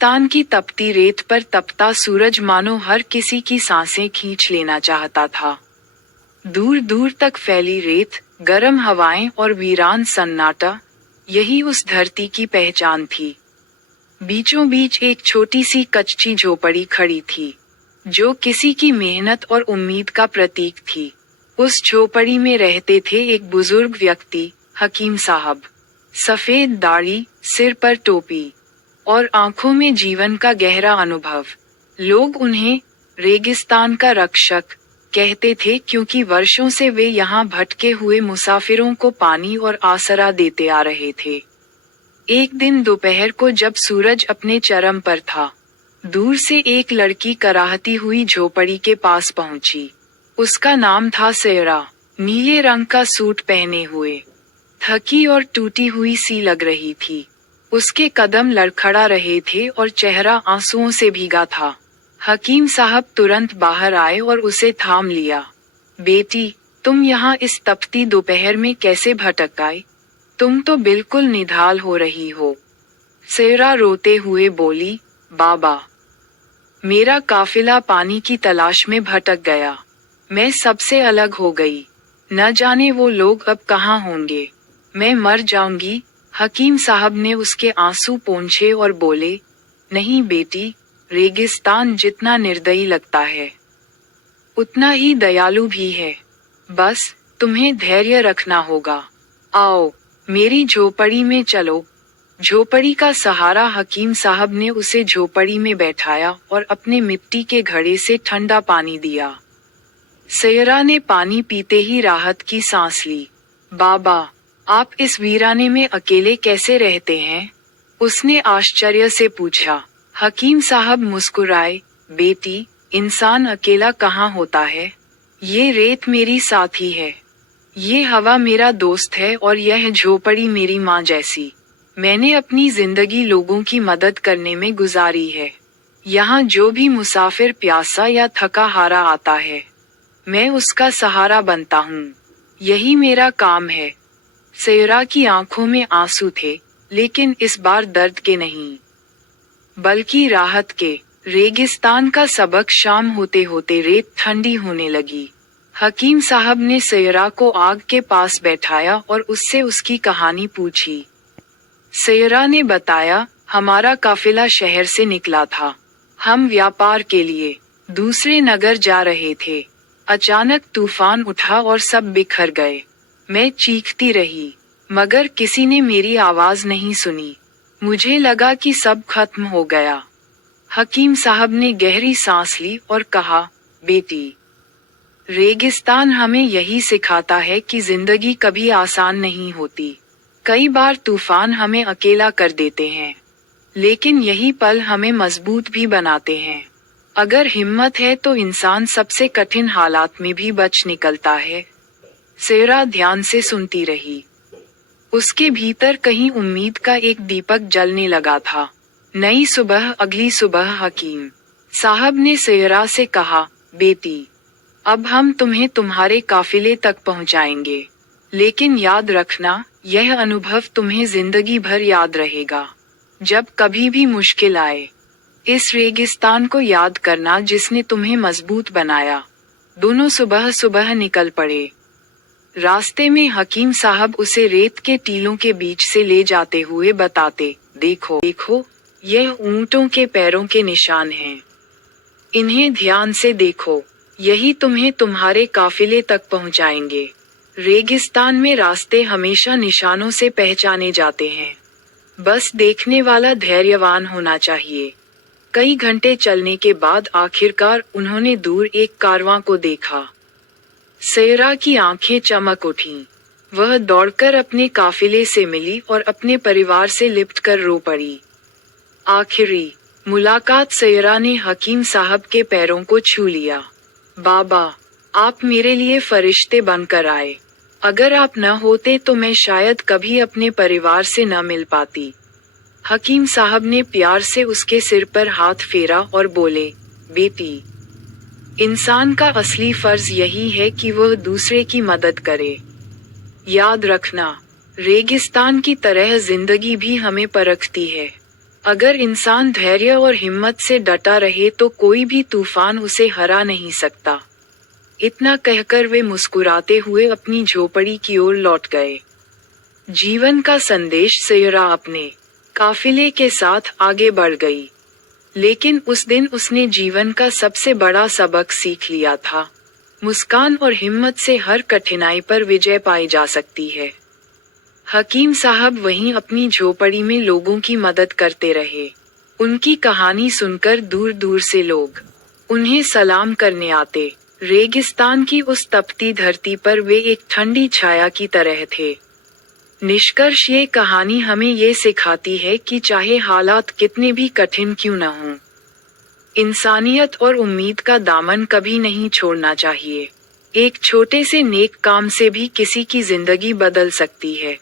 तान की तपती रेत पर तपता सूरज मानो हर किसी की सांसें खींच लेना चाहता था। दूर दूर तक फैली रेत, गर्म हवाएं और वीरान सन्नाटा, यही उस धरती की पहचान थी। बीचों बीच एक छोटी सी कच्ची झोपड़ी खड़ी थी, जो किसी की मेहनत और उम्मीद का प्रतीक थी। उस झोपड़ी में रहते थे एक बुजुर्ग व्यक्ति, हकीम साहब। सफेद दाढ़ी, सिर पर टोपी और आंखों में जीवन का गहरा अनुभव। लोग उन्हें रेगिस्तान का रक्षक कहते थे, क्योंकि वर्षों से वे यहाँ भटके हुए मुसाफिरों को पानी और आसरा देते आ रहे थे। एक दिन दोपहर को जब सूरज अपने चरम पर था, दूर से एक लड़की कराहती हुई झोपड़ी के पास पहुंची। उसका नाम था सैरा। नीले रंग का सूट पहने हुए, थकी और टूटी हुई सी लग रही थी। उसके कदम लड़खड़ा रहे थे और चेहरा आंसुओं से भीगा था। हकीम साहब तुरंत बाहर आए और उसे थाम लिया। बेटी, तुम यहाँ इस तपती दोपहर में कैसे भटक आए? तुम तो बिल्कुल निढाल हो रही हो। सैरा रोते हुए बोली, बाबा, मेरा काफिला पानी की तलाश में भटक गया। मैं सबसे अलग हो गई। न जाने वो लोग अब कहाँ होंगे। मैं मर जाऊंगी। हकीम साहब ने उसके आंसू पोंछे और बोले, नहीं बेटी, रेगिस्तान जितना निर्दयी लगता है, उतना ही दयालु भी है। बस तुम्हें धैर्य रखना होगा। आओ, मेरी झोपड़ी में चलो। झोपड़ी का सहारा हकीम साहब ने उसे झोपड़ी में बैठाया और अपने मिट्टी के घड़े से ठंडा पानी दिया। सैरा ने पानी पीते ही राहत की सांस ली। बाबा, आप इस वीराने में अकेले कैसे रहते हैं? उसने आश्चर्य से पूछा। हकीम साहब मुस्कुराए, बेटी, इंसान अकेला कहाँ होता है। ये रेत मेरी साथी है, ये हवा मेरा दोस्त है और यह झोपड़ी मेरी माँ जैसी। मैंने अपनी जिंदगी लोगों की मदद करने में गुजारी है। यहाँ जो भी मुसाफिर प्यासा या थका हारा आता है, मैं उसका सहारा बनता हूँ। यही मेरा काम है। सैरा की आंखों में आंसू थे, लेकिन इस बार दर्द के नहीं, बल्कि राहत के। रेगिस्तान का सबक शाम होते होते रेत ठंडी होने लगी। हकीम साहब ने सैरा को आग के पास बैठाया और उससे उसकी कहानी पूछी। सैरा ने बताया, हमारा काफिला शहर से निकला था। हम व्यापार के लिए दूसरे नगर जा रहे थे। अचानक तूफान उठा और सब बिखर गए। मैं चीखती रही, मगर किसी ने मेरी आवाज नहीं सुनी। मुझे लगा कि सब खत्म हो गया। हकीम साहब ने गहरी सांस ली और कहा, बेटी, रेगिस्तान हमें यही सिखाता है कि जिंदगी कभी आसान नहीं होती। कई बार तूफान हमें अकेला कर देते हैं, लेकिन यही पल हमें मजबूत भी बनाते हैं। अगर हिम्मत है तो इंसान सबसे कठिन हालात में भी बच निकलता है। सैरा ध्यान से सुनती रही। उसके भीतर कहीं उम्मीद का एक दीपक जलने लगा था। नई सुबह, अगली सुबह हकीम साहब ने सैरा से कहा, बेटी, अब हम तुम्हें तुम्हारे काफिले तक पहुंचाएंगे, लेकिन याद रखना, यह अनुभव तुम्हें जिंदगी भर याद रहेगा। जब कभी भी मुश्किल आए, इस रेगिस्तान को याद करना जिसने तुम्हें मजबूत बनाया। दोनों सुबह सुबह निकल पड़े। रास्ते में हकीम साहब उसे रेत के टीलों के बीच से ले जाते हुए बताते, देखो देखो, यह ऊंटों के पैरों के निशान हैं। इन्हें ध्यान से देखो, यही तुम्हें तुम्हारे काफिले तक पहुंचाएंगे। रेगिस्तान में रास्ते हमेशा निशानों से पहचाने जाते हैं। बस देखने वाला धैर्यवान होना चाहिए। कई घंटे चलने के बाद आखिरकार उन्होंने दूर एक कारवां को देखा। सैरा की आंखें चमक उठीं। वह दौड़कर अपने काफिले से मिली और अपने परिवार से लिपटकर रो पड़ी। आखिरी मुलाकात, सैरा ने हकीम साहब के पैरों को छू लिया। बाबा, आप मेरे लिए फरिश्ते बनकर आए। अगर आप न होते तो मैं शायद कभी अपने परिवार से न मिल पाती। हकीम साहब ने प्यार से उसके सिर पर हाथ फेरा और बोले, बेटी, इंसान का असली फर्ज यही है कि वह दूसरे की मदद करे। याद रखना, रेगिस्तान की तरह जिंदगी भी हमें परखती है। अगर इंसान धैर्य और हिम्मत से डटा रहे तो कोई भी तूफान उसे हरा नहीं सकता। इतना कहकर वे मुस्कुराते हुए अपनी झोपड़ी की ओर लौट गए। जीवन का संदेश सयरा अपने काफिले के साथ आगे बढ़ गई। लेकिन उस दिन उसने जीवन का सबसे बड़ा सबक सीख लिया था। मुस्कान और हिम्मत से हर कठिनाई पर विजय पाई जा सकती है। हकीम साहब वहीं अपनी झोपड़ी में लोगों की मदद करते रहे। उनकी कहानी सुनकर दूर दूर से लोग उन्हें सलाम करने आते। रेगिस्तान की उस तपती धरती पर वे एक ठंडी छाया की तरह थे। निष्कर्ष ये कहानी हमें ये सिखाती है कि चाहे हालात कितने भी कठिन क्यों न हों, इंसानियत और उम्मीद का दामन कभी नहीं छोड़ना चाहिए। एक छोटे से नेक काम से भी किसी की जिंदगी बदल सकती है।